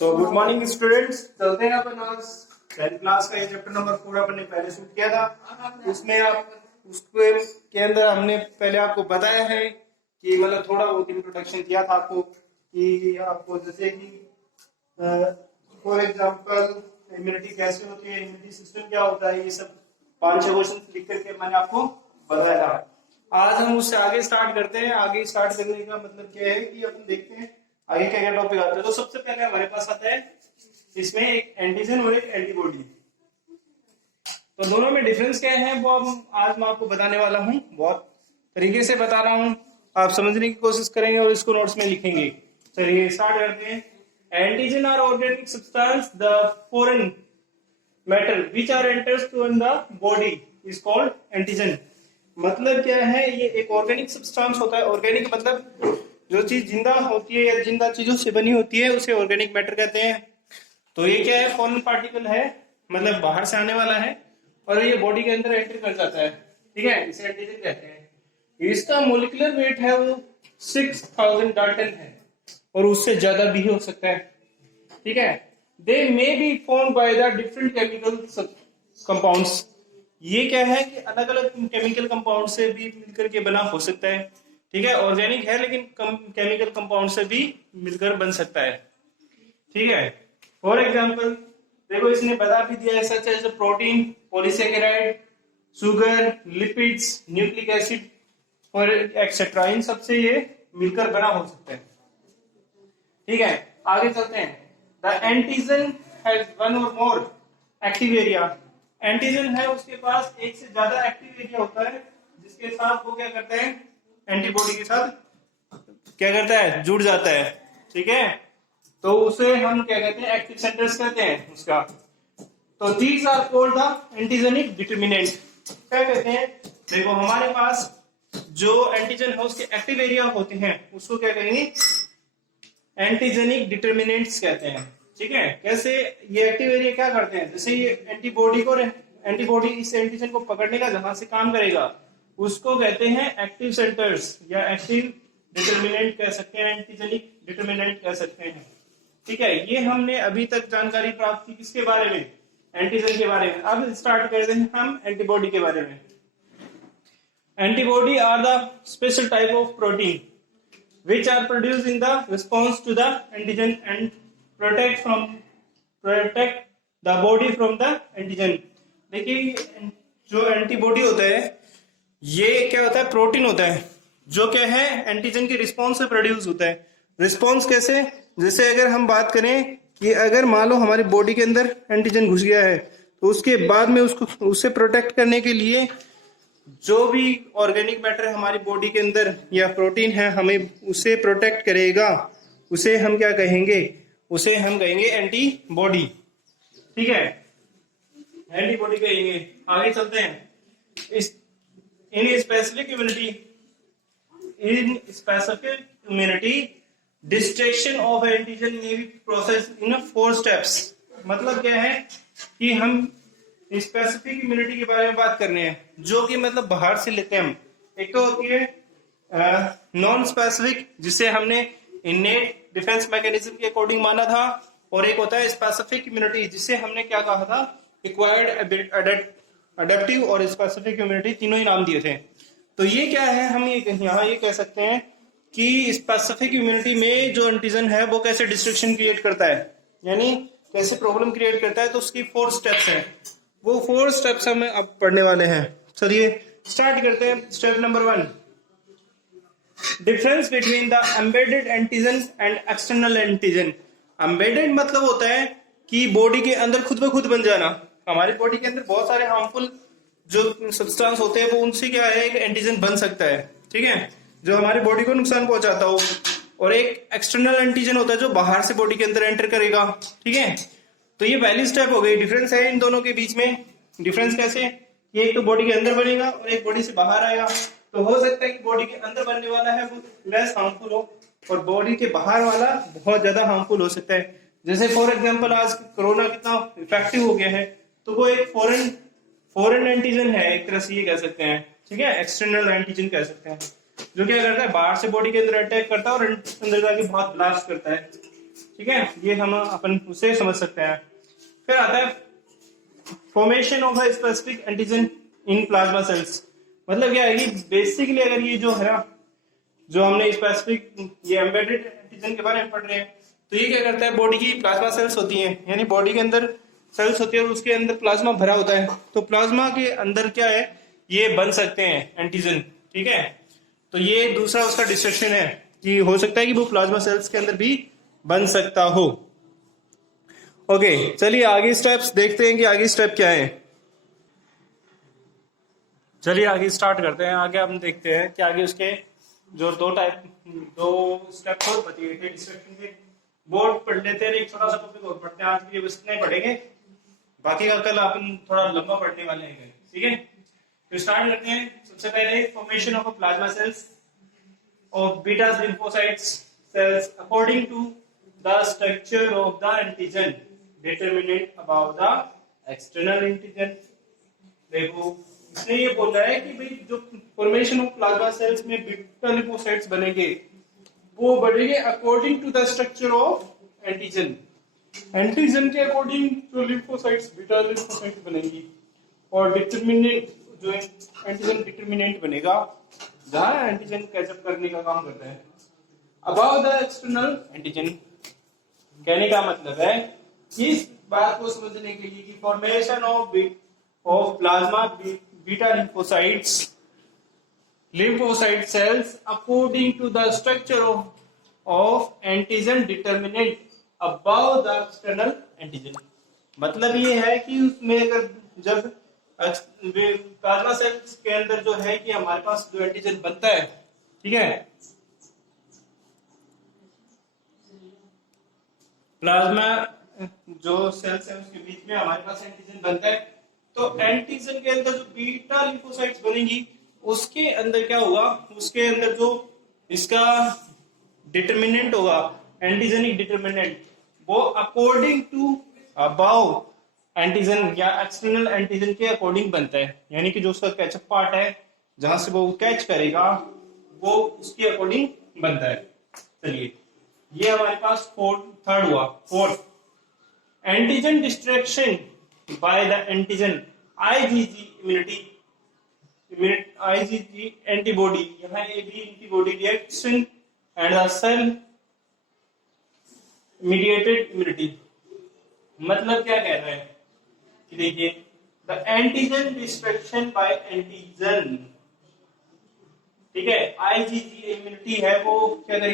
तो good morning students, चलते हैं अपन आज 10th क्लास का ये चैप्टर नंबर 4 अपन ने पहले शूट किया था। उसमें आप उसके के अंदर हमने पहले आपको बताया है कि मतलब थोड़ा बहुत इंट्रोडक्शन दिया था आपको कि आपको जैसे कि फॉर एग्जांपल इम्यूनिटी कैसे होती है, इम्यूनिटी सिस्टम क्या होता है, ये सब 5-6 क्वेश्चन लिख करके मैंने आपको बताया था। आज हम उससे आगे स्टार्ट करते हैं। आगे स्टार्ट करने का मतलब क्या है कि अपन देखते हैं आगे क्या क्या टॉपिक आता है। तो सबसे पहले हमारे पास आता है इसमें एक एंटीजन और एक एंटीबॉडी। तो दोनों में डिफरेंस क्या है वो आज मैं आपको बताने वाला हूँ। बहुत तरीके से बता रहा हूँ, आप समझने की कोशिश करेंगे और इसको नोट्स में लिखेंगे। चलिए स्टार्ट करते हैं। Antigen are organic substance the foreign matter which are enters to in the body is called antigen. मतलब क्या है, ये एक ऑर्गेनिक सब्सटेंस होता है। ऑर्गेनिक मतलब जो चीज जिंदा होती है या जिंदा चीजों से बनी होती है उसे ऑर्गेनिक मैटर कहते हैं। तो ये क्या है, फॉरेन पार्टिकल है, मतलब बाहर से आने वाला है और ये बॉडी के अंदर एंटर कर जाता है। ठीक है, इसे एंटीजन कहते हैं। इसका मोलिकुलर वेट है वो 6000 डाल्टन है और उससे ज्यादा भी हो सकता है। ठीक है, they may be formed by the different chemical compounds. ये क्या है कि अलग अलग केमिकल कंपाउंड से भी मिलकर के बना हो सकता है। ठीक है, ऑर्गेनिक है लेकिन केमिकल कंपाउंड से भी मिलकर बन सकता है। ठीक है, फॉर एग्जांपल देखो इसने बता भी दिया है, such as protein, polysaccharide, sugar, lipids, nucleic acid और एक्सेट्रा, इन सबसे ये मिलकर बना हो सकता है। ठीक है, आगे चलते हैं। द एंटीजन हैज वन और मोर एक्टिव एरिया। एंटीजन है उसके पास एक से ज्यादा एक्टिव एरिया होता है जिसके साथ वो क्या करता है, एंटीबॉडी के साथ क्या करता है, जुड़ जाता है। ठीक है, तो उसे हम क्या कहते हैं, एक्टिव सेंटर्स कहते हैं उसका। तो these are called the antigenic determinant. क्या कहते हैं, देखो हमारे पास जो एंटीजन है उसके एक्टिव एरिया होते हैं उसको क्या कहेंगे, एंटीजेनिक डिटरमिनेंट्स कहते हैं। ठीक है, कैसे ये एक्टिव एरिया क्या करते हैं, जैसे ये एंटीबॉडी इस एंटीजन को पकड़ने का जहां से काम करेगा उसको कहते हैं एक्टिव सेंटर्स या एक्टिव डिटरमिनेंट कह सकते हैं, एंटीजेनिक डिटरमिनेंट कह सकते हैं। ठीक है, ये हमने अभी तक जानकारी प्राप्त की किसके बारे में, एंटीजन के बारे में। अब स्टार्ट करते हैं हम एंटीबॉडी के बारे में। Antibody are the special type of protein which are produced in the response to the antigen and protect the body from the antigen। देखिए जो एंटीबॉडी होता है ये क्या होता है, प्रोटीन होता है जो क्या है एंटीजन के रिस्पॉन्स से प्रोड्यूस होता है। रिस्पॉन्स कैसे, जैसे अगर हम बात करें कि अगर मान लो हमारी बॉडी के अंदर एंटीजन घुस गया है तो उसके बाद में उससे प्रोटेक्ट करने के लिए जो भी ऑर्गेनिक मैटर है हमारी बॉडी के अंदर या प्रोटीन है हमें उसे प्रोटेक्ट करेगा, उसे हम क्या कहेंगे, उसे हम कहेंगे एंटीबॉडी। ठीक है, एंटीबॉडी कहेंगे। आगे चलते हैं। In specific immunity destruction of antigen में भी प्रोसेस इन 4 स्टेप्स। मतलब क्या है कि हम स्पेसिफिक इम्यूनिटी के बारे में बात कर रहे हैं जो कि मतलब बाहर से लेते हैं हम। एक तो होती है नॉन स्पेसिफिक जिसे हमने इनेट डिफेंस मैकेनिज्म के अकॉर्डिंग माना था, और एक होता है स्पेसिफिक इम्यूनिटी जिसे हमने क्या कहा था, एक्वायर्ड, अडेप्टिव और स्पेसिफिक इम्यूनिटी, तीनों ही नाम दिए थे। तो ये क्या है, हम ये यहाँ ये कह सकते हैं कि स्पेसिफिक इम्यूनिटी में जो एंटीजन है वो कैसे डिस्ट्रक्शन क्रिएट करता है, यानी कैसे प्रॉब्लम क्रिएट करता है। तो उसकी 4 स्टेप्स हैं, वो 4 स्टेप्स हमें अब पढ़ने वाले हैं। चलिए स्टार्ट करते हैं। Step number 1, difference between the embedded antigen and external antigen. Embedded मतलब होता है कि बॉडी के अंदर खुद ब खुद बन जाना। हमारी बॉडी के अंदर बहुत सारे हार्मफुल जो सब्सटेंस होते हैं वो उनसे क्या है, एक एंटीजन बन सकता है। ठीक है, जो हमारी बॉडी को नुकसान पहुंचाता हो। और एक एक्सटर्नल एंटीजन होता है जो बाहर से बॉडी के अंदर एंटर करेगा। ठीक है, तो ये पहली स्टेप हो गई। डिफरेंस है इन दोनों के बीच में। डिफरेंस कैसे, ये एक तो बॉडी के अंदर बनेगा और एक बॉडी से बाहर आएगा। तो हो सकता है कि बॉडी के अंदर बनने वाला है वो लेस हार्मफुल हो और बॉडी के बाहर वाला बहुत ज्यादा हार्मफुल हो सकता है। जैसे फॉर एग्जांपल आज कोरोना कितना इफेक्टिव हो गया है, तो वो एक फॉरेन एंटीजन है, एक तरह से ये कह सकते हैं। ठीक है, एक्सटर्नल एंटीजन कह सकते हैं, जो क्या करता है बाहर से बॉडी के अंदर अटैक करता है और अंदर जाके बहुत ब्लास्ट करता है। ठीक है, ये हम अपन उसे समझ सकते हैं। फिर आता है formation of a specific antigen in plasma cells. मतलब क्या है कि बेसिकली अगर ये जो है ना, जो हमने स्पेसिफिक ये एम्बेडेड एंटीजन के बारे में पढ़ रहे हैं, तो ये क्या करता है, बॉडी की प्लाज्मा सेल्स होती हैं, यानी बॉडी के अंदर सेल्स होती है और उसके अंदर प्लाज्मा भरा होता है। तो प्लाज्मा के अंदर क्या है, ये बन सकते हैं एंटीजन। ठीक है, तो ये दूसरा उसका डिस्ट्रक्शन है कि हो सकता है कि वो प्लाज्मा सेल्स के अंदर भी बन सकता हो। ओके, चलिए आगे स्टेप्स देखते हैं कि आगे स्टेप क्या है। चलिए आगे स्टार्ट करते हैं। आगे हम देखते हैं कि आगे उसके जो दो स्टेप और बचे थे डिस्ट्रक्शन के, बोर्ड पढ़ लेते हैं, एक छोटा सा टॉपिक और पढ़ते हैं। आज के लिए बस इतना ही पढ़ेंगे, बाकी का कल अपन थोड़ा लंबा पढ़ने वाले हैं। ठीक है, तो स्टार्ट करते हैं। सबसे पहले formation of plasma sales of beta lymphocytes cells according to the structure of the antigen determinant about the external antigen। देखो इसने ये बोला है कि भाई जो फॉर्मेशन ऑफ प्लाज्मा सेल्स में बीटा लिम्फोसाइट्स बनेंगे वो बनेंगे according to the structure of antigen. Antigen के अकॉर्डिंग जो लिम्फोसाइट्स बीटा लिम्फोसाइट्स बनेंगी, और डिटरमिनेंट जो एंटीजन डिटरमिनेंट बनेगा जहां एंटीजन कैचअप करने का काम करता है अबाउट द एक्सटर्नल एंटीजन। कहने का मतलब है इस बात को समझने के लिए कि formation of plasma beta lymphocyte cells according to the structure of antigen determinant above the external antigen। मतलब ये है कि उसमें अगर जब प्लाज्मा सेल्स के अंदर जो है कि हमारे पास जो एंटीजन बनता है, ठीक है, प्लाज्मा जो सेल्स है उसके बीच में हमारे पास एंटीजन बनता है। तो एंटीजन के अंदर जो बीटा लिम्फोसाइट्स बनेंगी उसके अंदर क्या होगा, उसके अंदर जो इसका डिटरमिनेंट होगा, एंटीजेनिक डिटरमिनेंट, वो अकॉर्डिंग टू अबाव एंटीजन या एक्सटर्नल एंटीजन के अकॉर्डिंग बनता है। यानी कि जो उसका कैचअप पार्ट है जहां से वो कैच करेगा वो उसके अकॉर्डिंग बनता है। चलिए ये हमारे पास थर्ड हुआ। Fourth, antigen distraction by the antigen IgG IgG antibody, यहाँ AB antibody reaction and the cell mediated immunity. मतलब क्या कह रहा है कि देखिए the antigen destruction by antigen, ठीक है, आईजीजी इम्यूनिटी है वो क्या करेगी,